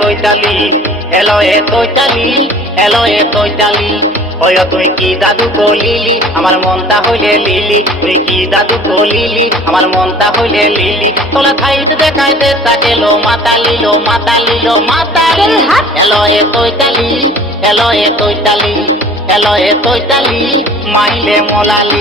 তৈতালি, এলো এ তৈতালি, এলো এ তৈতালি। ওই তুই কি জাদু কলিলি, আমার মনটা হইলে লিলি। তুই কি জাদু কলিলি, আমার মনটা হইলে লিলি। তোলা খাইতে দেখাইতে তাকেলো মাতালিলো মাতালিলো মাতালি। এলো এ তৈতালি, এলো এ তৈতালি, এলো এ তৈতালি, মাইলে মোলালি।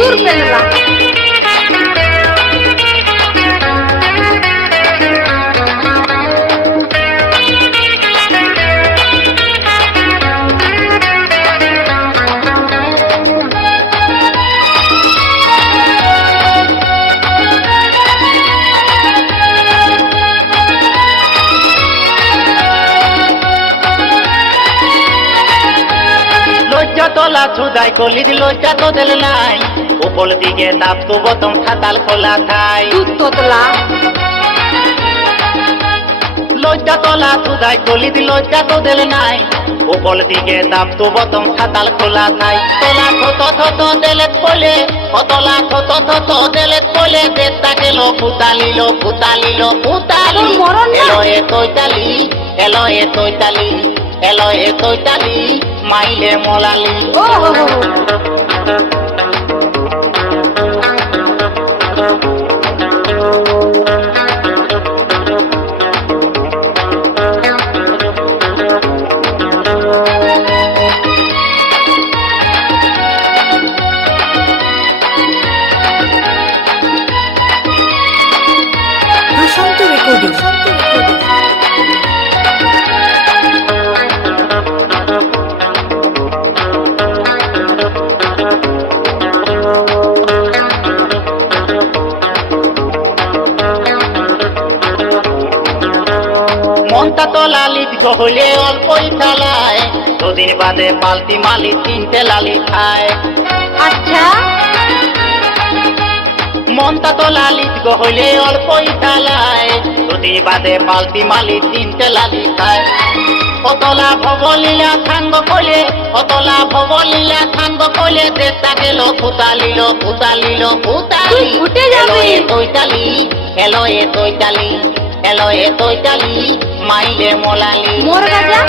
লজ্জা তোলা ছুদাই কলি লজ্জা তো দিল নাই, উপর দিকে তাপ তো বতম খাতাল খোলা থাই। তোতলা লজ্জা তোলা ছুদাই কলি লজ্জা তো দিল নাই, উপর দিকে তাপ তো বতম খাতাল খোলা থাই। তোলা থত থত দেলেত বলে, তোলা থত থত দেলেত বলে, দেশটা গেল ফুতালিলো ফুতালিলো ফুতালি। এলো এ তৈতালি, এলো এ তৈতালি, এলো এ তৈতালি, মাইলে মোলালি। প্রশান্ত রেকর্ডিং। মনটা তো লালিত হইলে অল্পই চালায়, দুদিন বাদে পাল্টি মালি তিনটে লালি খায়। আচ্ছা মনটা তো লালিত হইলে অল্পই চালায়, দুদিন বাদে পাল্টি মালি তিনটে লালি খায়। অতলা ভবলীলা থাঙ্গ কলে, অতলা ভবলীলা থাঙ্গ কলে, দেশটা গেল ফুতালিলো ফুতালিলো ফুতালি। ফুটে এলো যাবে। এ তৈতালি, এলো এ তৈতালি, এলো এ তৈতালি, মাইলে মোলালি। মোর গাজা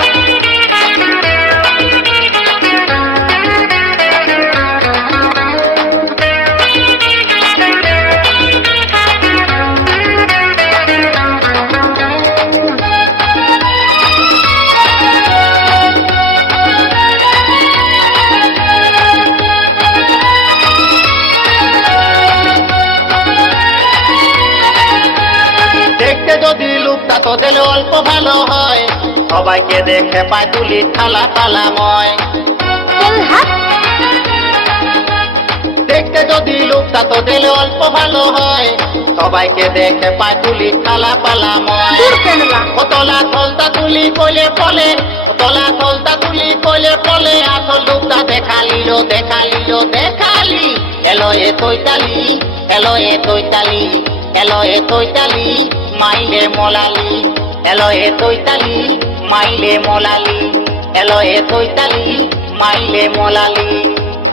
দেখতে যদি লুকটা তো দিলে অল্প ভালো হয়, সবাইকে দেখে পায় তুলি থালা তালাময়। দেখতে যদি লুকটা তো দিলে অল্প ভালো হয়, সবাইকে দেখে পায় তুলি থালা পালাময়। তোলা থলতা তুলি কইলে বলে, তোলা থলতা তুলি কইলে বলে, আসল লুকটা দেখালিলো দেখালিলো দেখালি। এলো এ তৈতালি, এলো এ তৈতালি, এলো এ তৈতালি, মাইলে মোলালি। এলো এ তৈতালি, মাইলে মোলালি, এলো এ তৈতালি, মাইলে মোলালি।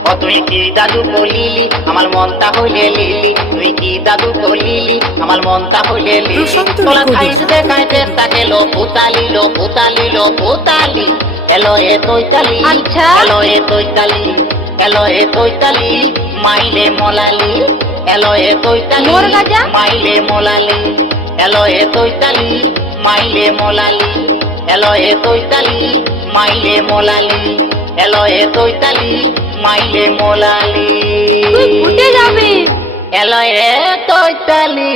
ও তুই কি জাদু কলিলি, আমার মনটা হইলে লিলি। তুই কি জাদু কলিলি, আমার মনটা হইলে লিলি। তোলা খাইতে দেখাইতে তাকেলো ফুতালিলো ফুতালিলো ফুতালি। এলো এ তৈতালি, আচ্ছা। এলো এ তৈতালি, এলো এ তৈতালি, মাইলে মোলালি। এলো এ তৈতালি, মোর গাজা। মাইলে মোলালি। এলো এ তৈতালি, মাইলে মোলালি। এলো এ তৈতালি, মাইলে মোলালি। এলো এ তৈতালি, মাইলে মোলালি। ফুটে যাবে। এলো এ তৈতালি।